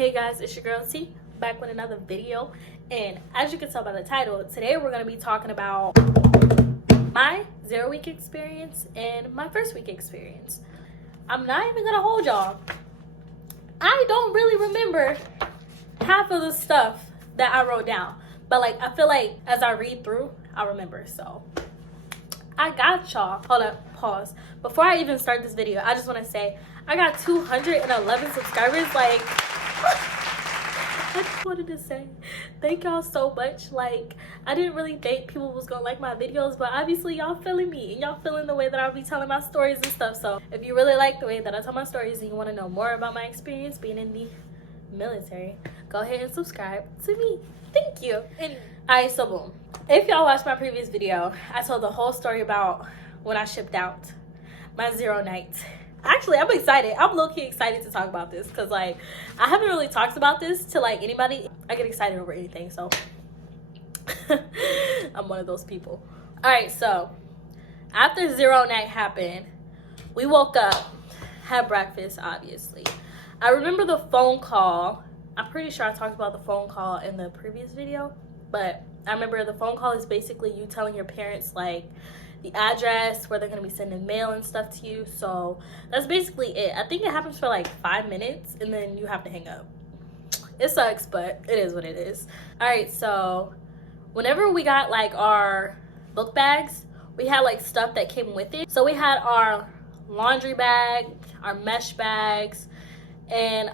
Hey guys, it's your girl T, back with another video. And as you can tell by the title, today we're going to be talking about my 0-week experience and my first week experience. I'm not even going to hold y'all. I don't really remember half of the stuff that I wrote down. But like, I feel like as I read through, I'll remember. So I got y'all. Hold up, pause. Before I even start this video, I just want to say I got 211 subscribers. Like, I just wanted to say thank y'all so much. Like, I didn't really think people was gonna like my videos, but obviously y'all feeling me and y'all feeling the way that I'll be telling my stories and stuff. So if you really like the way that I tell my stories and you want to know more about my experience being in the military, go ahead and subscribe to me. Thank you. And alright, so boom, if y'all watched my previous video, I told the whole story about when I shipped out my 0 night. Actually, I'm excited. I'm low-key excited to talk about this because, like, I haven't really talked about this to, like, anybody. I get excited over anything, so I'm one of those people. All right, so after 0 night happened, we woke up, had breakfast, obviously. I remember the phone call. I'm pretty sure I talked about the phone call in the previous video, but I remember the phone call is basically you telling your parents, like, the address where they're going to be sending mail and stuff to you. So that's basically it. I think it happens for like 5 minutes and then you have to hang up. It sucks, but it is what it is. All right, so whenever we got like our book bags, we had like stuff that came with it. So we had our laundry bag, our mesh bags, and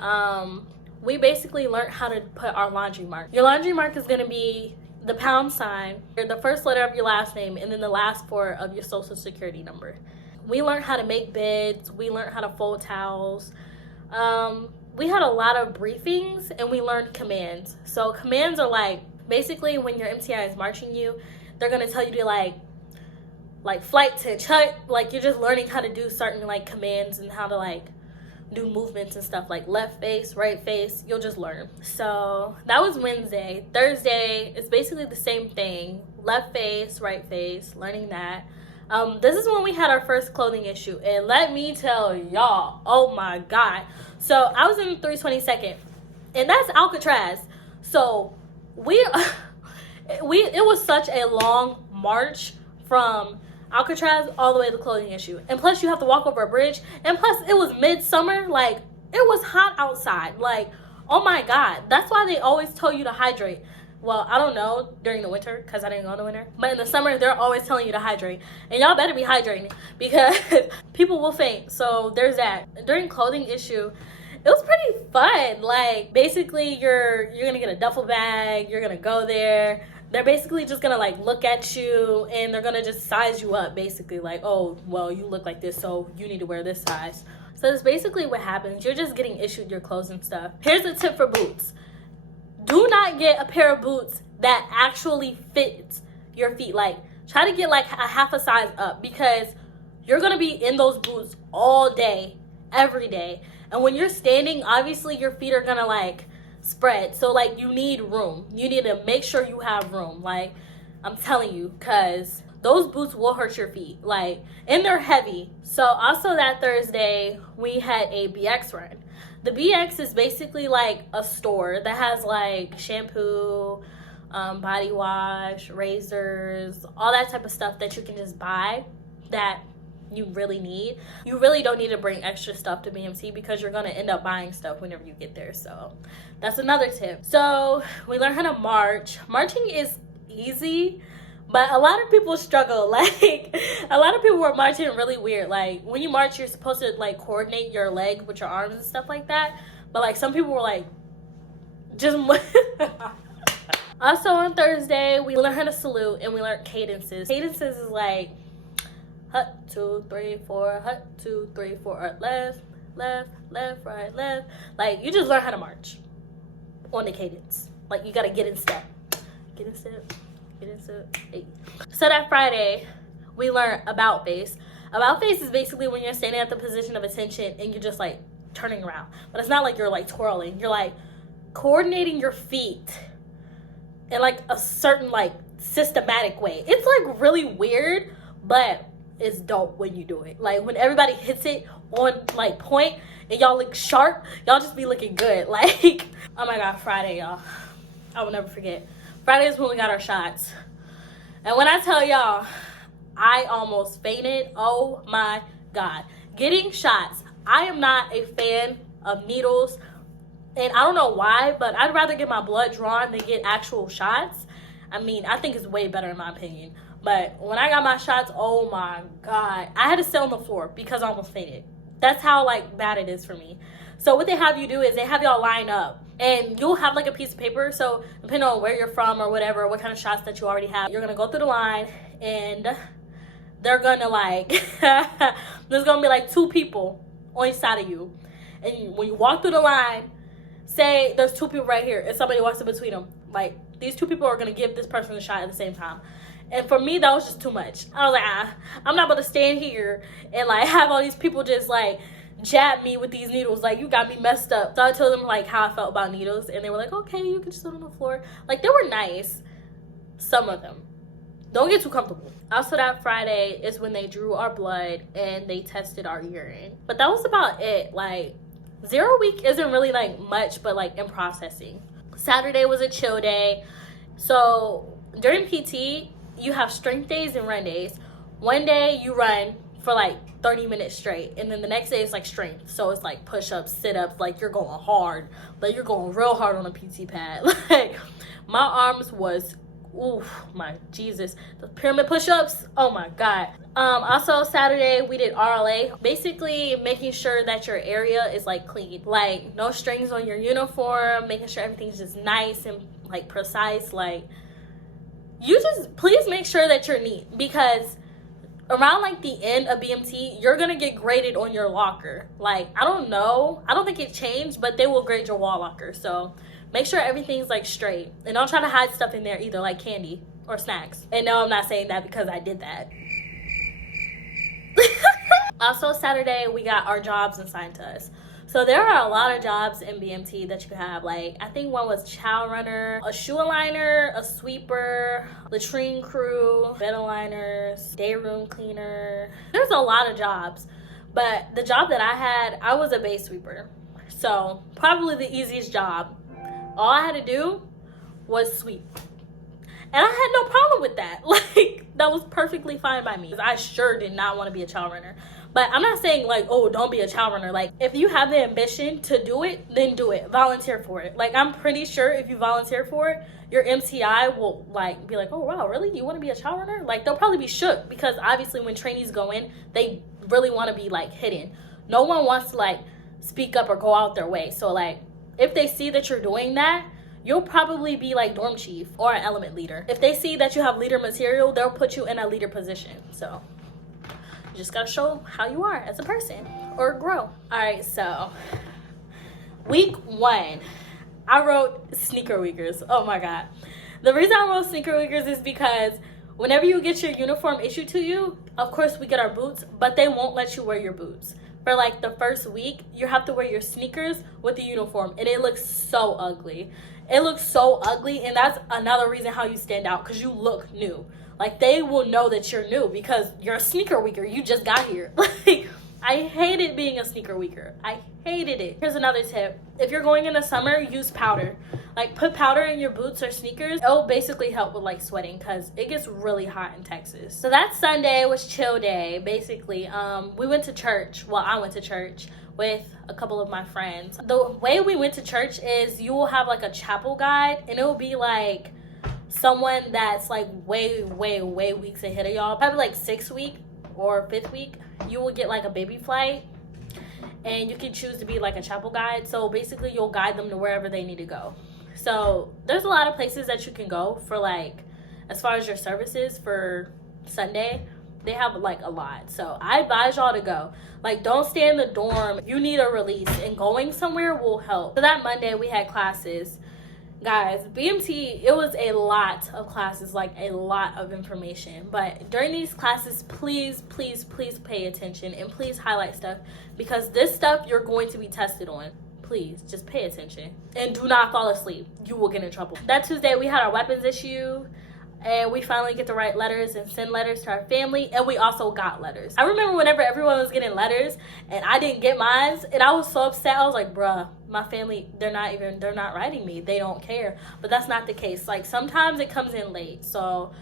we basically learned how to put our laundry mark. Your laundry mark is going to be the £, the first letter of your last name, and then the last 4 of your social security number. We learned how to make beds. We learned how to fold towels. We had a lot of briefings, and we learned commands. So commands are like, basically when your MTI is marching you, they're going to tell you to like flight to hut. Like, you're just learning how to do certain like commands and how to like do movements and stuff, like left face, right face. You'll just learn. So that was Wednesday. Thursday, it's basically the same thing. Left face, right face, learning that. This is when we had our first clothing issue, and let me tell y'all, oh my god. So I was in 322nd, and that's Alcatraz. So it was such a long march from Alcatraz all the way to the clothing issue, and plus you have to walk over a bridge, and plus it was midsummer. Like, it was hot outside. Like, oh my god. That's why they always tell you to hydrate. Well, I don't know during the winter because I didn't go in the winter, but in the summer they're always telling you to hydrate, and y'all better be hydrating because people will faint. So there's that. During clothing issue, it was pretty fun. Like, basically you're gonna get a duffel bag, you're gonna go there. They're basically just gonna like look at you and they're gonna just size you up, basically, like, oh, well, you look like this, so you need to wear this size. So that's basically what happens. You're just getting issued your clothes and stuff. Here's a tip for boots. Do not get a pair of boots that actually fits your feet. Like, try to get like a half a size up, because you're gonna be in those boots all day, every day. And when you're standing, obviously your feet are gonna like spread. So like, you need room. You need to make sure you have room. Like, I'm telling you, because those boots will hurt your feet. Like, and they're heavy. So also that Thursday, we had a BX run. The BX is basically like a store that has like shampoo, body wash, razors, all that type of stuff that you can just buy that you really need. You really don't need to bring extra stuff to BMT because you're going to end up buying stuff whenever you get there. So that's another tip. So we learned how to march. Marching is easy, but a lot of people struggle. Like, a lot of people were marching really weird. Like, when you march, you're supposed to like coordinate your leg with your arms and stuff like that, but like some people were like just Also on Thursday, we learned how to salute, and we learned cadences. Cadences is like hut 2 3 4, hut 2 3 4, left left left right left. Like, you just learn how to march on the cadence. Like, you gotta get in step, get in step, get in step. Hey. So that Friday, we learned about face. About face is basically when you're standing at the position of attention and you're just like turning around, but it's not like you're like twirling. You're like coordinating your feet in like a certain like systematic way. It's like really weird, but it's dope when you do it. Like, when everybody hits it on like point, and y'all look sharp, y'all just be looking good. Like, oh my God, Friday, y'all. I will never forget. Friday is when we got our shots. And when I tell y'all, I almost fainted. Oh my God. Getting shots. I am not a fan of needles. And I don't know why, but I'd rather get my blood drawn than get actual shots. I mean, I think it's way better in my opinion. But when I got my shots, oh my God. I had to sit on the floor because I almost fainted. That's how, like, bad it is for me. So what they have you do is they have y'all line up. And you'll have, like, a piece of paper. So depending on where you're from or whatever, what kind of shots that you already have, you're going to go through the line. And they're going to, like, there's going to be, like, 2 people on each side of you. And when you walk through the line, say there's 2 people right here and somebody walks in between them. Like, these 2 people are going to give this person a shot at the same time. And for me, that was just too much. I was like, I'm not about to stand here and, like, have all these people just, like, jab me with these needles. Like, you got me messed up. So I told them, like, how I felt about needles. And they were like, okay, you can just sit on the floor. Like, they were nice. Some of them. Don't get too comfortable. Also, that Friday is when they drew our blood and they tested our urine. But that was about it. Like, 0 week isn't really, like, much, but, like, in processing. Saturday was a chill day. So during PT, you have strength days and run days. One day you run for, like, 30 minutes straight, and then the next day is, like, strength. So it's, like, push-ups, sit-ups, like, you're going hard. Like, you're going real hard on a PT pad. Like, my arms was, oof, my Jesus. The pyramid push-ups, oh my God. Also Saturday we did RLA, basically making sure that your area is, like, clean, like, no strings on your uniform, making sure everything's just nice and, like, precise. Like, you just please make sure that you're neat, because around, like, the end of BMT, you're gonna get graded on your locker. Like, I don't know, I don't think it changed, but they will grade your wall locker. So make sure everything's, like, straight, and don't try to hide stuff in there either, like candy or snacks. And no, I'm not saying that because I did that. Also Saturday we got our jobs assigned to us. So there are a lot of jobs in BMT that you can have. Like, I think one was chow runner, a shoe aligner, a sweeper, latrine crew, bed aligners, day room cleaner. There's a lot of jobs, but the job that I had, I was a bay sweeper. So probably the easiest job. All I had to do was sweep. And I had no problem with that. Like, that was perfectly fine by me. I sure did not want to be a chow runner. But I'm not saying, like, oh, don't be a chow runner. Like, if you have the ambition to do it, then do it. Volunteer for it. Like, I'm pretty sure if you volunteer for it, your MTI will, like, be like, oh, wow, really? You want to be a chow runner? Like, they'll probably be shook, because obviously when trainees go in, they really want to be, like, hidden. No one wants to, like, speak up or go out their way. So, like, if they see that you're doing that, you'll probably be, like, dorm chief or an element leader. If they see that you have leader material, they'll put you in a leader position. So you just gotta show how you are as a person or grow. All right, so week 1, I wrote sneaker weekers. Oh my God. The reason I wrote sneaker weekers is because whenever you get your uniform issued to you, of course we get our boots, but they won't let you wear your boots. For, like, the first week, you have to wear your sneakers with the uniform, and it looks so ugly. It looks so ugly, and that's another reason how you stand out, because you look new. Like, they will know that you're new because you're a sneaker weeker. You just got here. Like, I hated being a sneaker weeker. I hated it. Here's another tip. If you're going in the summer, use powder. Like, put powder in your boots or sneakers. It'll basically help with, like, sweating, because it gets really hot in Texas. So that Sunday was chill day, basically. We went to church. Well, I went to church with a couple of my friends. The way we went to church is you will have, like, a chapel guide, and it will be, like, someone that's, like, way weeks ahead of y'all. Probably, like, 6th week or 5th week. You will get, like, a baby flight, and you can choose to be, like, a chapel guide. So basically you'll guide them to wherever they need to go. So there's a lot of places that you can go for, like, as far as your services for Sunday. They have, like, a lot. So I advise y'all to go. Like, don't stay in the dorm. You need a release, and going somewhere will help. So that Monday we had classes. Guys, BMT, it was a lot of classes, like a lot of information. But during these classes, please pay attention, and please highlight stuff, because this stuff you're going to be tested on. Please just pay attention and do not fall asleep. You will get in trouble. That Tuesday we had our weapons issue. and we finally get to write letters and send letters to our family, and we also got letters. I remember whenever everyone was getting letters and I didn't get mine, and I was so upset. I was like, bruh, my family, they're not writing me. They don't care. But that's not the case. Like, sometimes it comes in late, so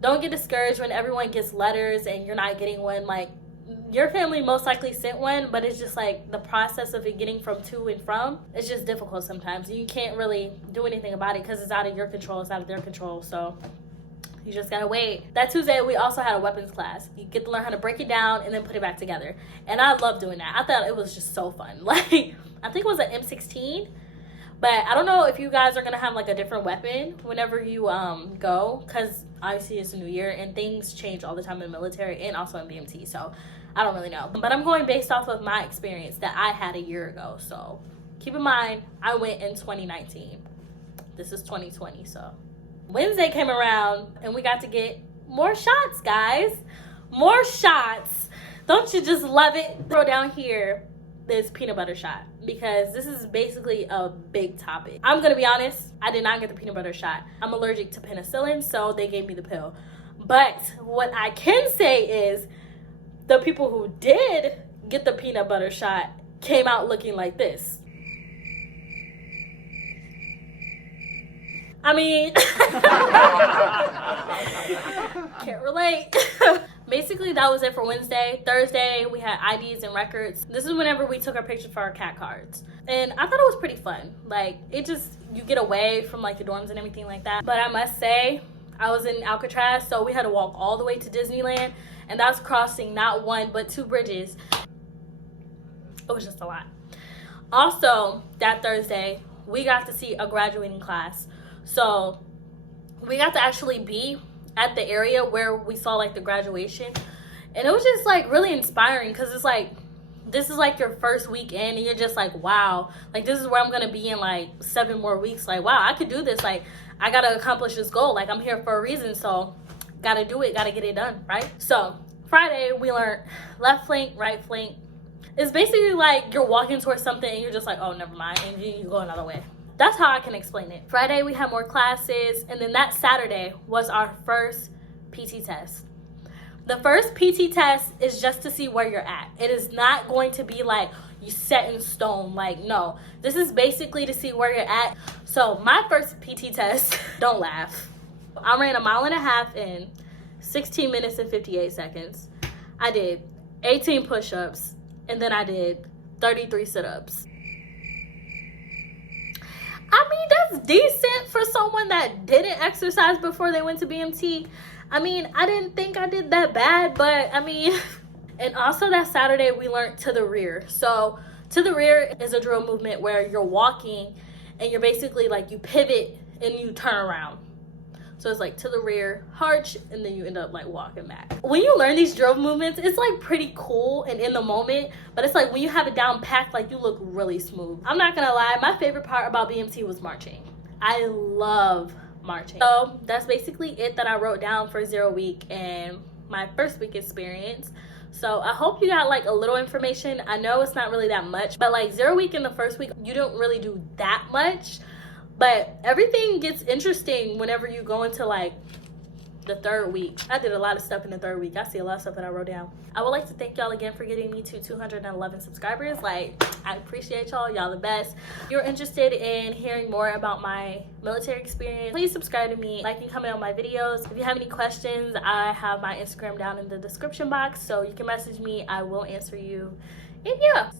don't get discouraged when everyone gets letters and you're not getting one. Like, your family most likely sent one, but it's just like the process of it getting from to and from, it's just difficult sometimes. You can't really do anything about it because it's out of your control, it's out of their control. So you just gotta wait. That Tuesday, we also had a weapons class. You get to learn how to break it down and then put it back together. And I love doing that. I thought it was just so fun. Like, I think it was an M16. But I don't know if you guys are gonna have like a different weapon whenever you go, because obviously it's a new year and things change all the time in the military and also in BMT. So I don't really know. But I'm going based off of my experience that I had a year ago. So keep in mind, I went in 2019. This is 2020. So Wednesday came around and we got to get more shots, guys. More shots. Don't you just love it? Throw down here this peanut butter shot, because this is basically a big topic. I'm gonna be honest, I did not get the peanut butter shot. I'm allergic to penicillin, so they gave me the pill. But what I can say is the people who did get the peanut butter shot came out looking like this. I mean, can't relate. Basically, that was it for Wednesday. Thursday, we had IDs and records. This is whenever we took our pictures for our CAT cards. And I thought it was pretty fun. Like, it just, you get away from like the dorms and everything like that. But I must say, I was in Alcatraz, so we had to walk all the way to Disneyland. And that's crossing not one, but 2 bridges. It was just a lot. Also, that Thursday, we got to see a graduating class. So we got to actually be at the area where we saw like the graduation, and it was just like really inspiring, because it's like, this is like your first weekend and you're just like, wow, like this is where I'm gonna be in like 7 more weeks. Like, wow, I could do this. Like, I gotta accomplish this goal. Like, I'm here for a reason, so gotta do it, gotta get it done, right? So Friday, we learned left flank, right flank. It's basically like you're walking towards something and you're just like, oh, never mind, and you go another way. That's how I can explain it. Friday, we had more classes, and then that Saturday was our first PT test. The first PT test is just to see where you're at. It is not going to be like you set in stone. Like, no. This is basically to see where you're at. So my first PT test, don't laugh, I ran 1.5 miles in 16 minutes and 58 seconds. I did 18 push-ups, and then I did 33 sit-ups. I mean, that's decent for someone that didn't exercise before they went to BMT. I mean, I didn't think I did that bad, but I mean, and also that Saturday we learned to the rear. So to the rear is a drill movement where you're walking and you're basically like, you pivot and you turn around. So it's like to the rear, arch, and then you end up like walking back. When you learn these drill movements, it's like pretty cool and in the moment, but it's like when you have it down packed, like you look really smooth. I'm not gonna lie, my favorite part about BMT was marching. I love marching. So that's basically it that I wrote down for 0 week and my first week experience. So I hope you got like a little information. I know it's not really that much, but like 0 week in the first week, you don't really do that much. But everything gets interesting whenever you go into like the 3rd week. I did a lot of stuff in the 3rd week. I see a lot of stuff that I wrote down. I would like to thank y'all again for getting me to 211 subscribers. Like, I appreciate y'all. Y'all the best. If you're interested in hearing more about my military experience, please subscribe to me, like and comment on my videos. If you have any questions, I have my Instagram down in the description box, so you can message me. I will answer you. And yeah.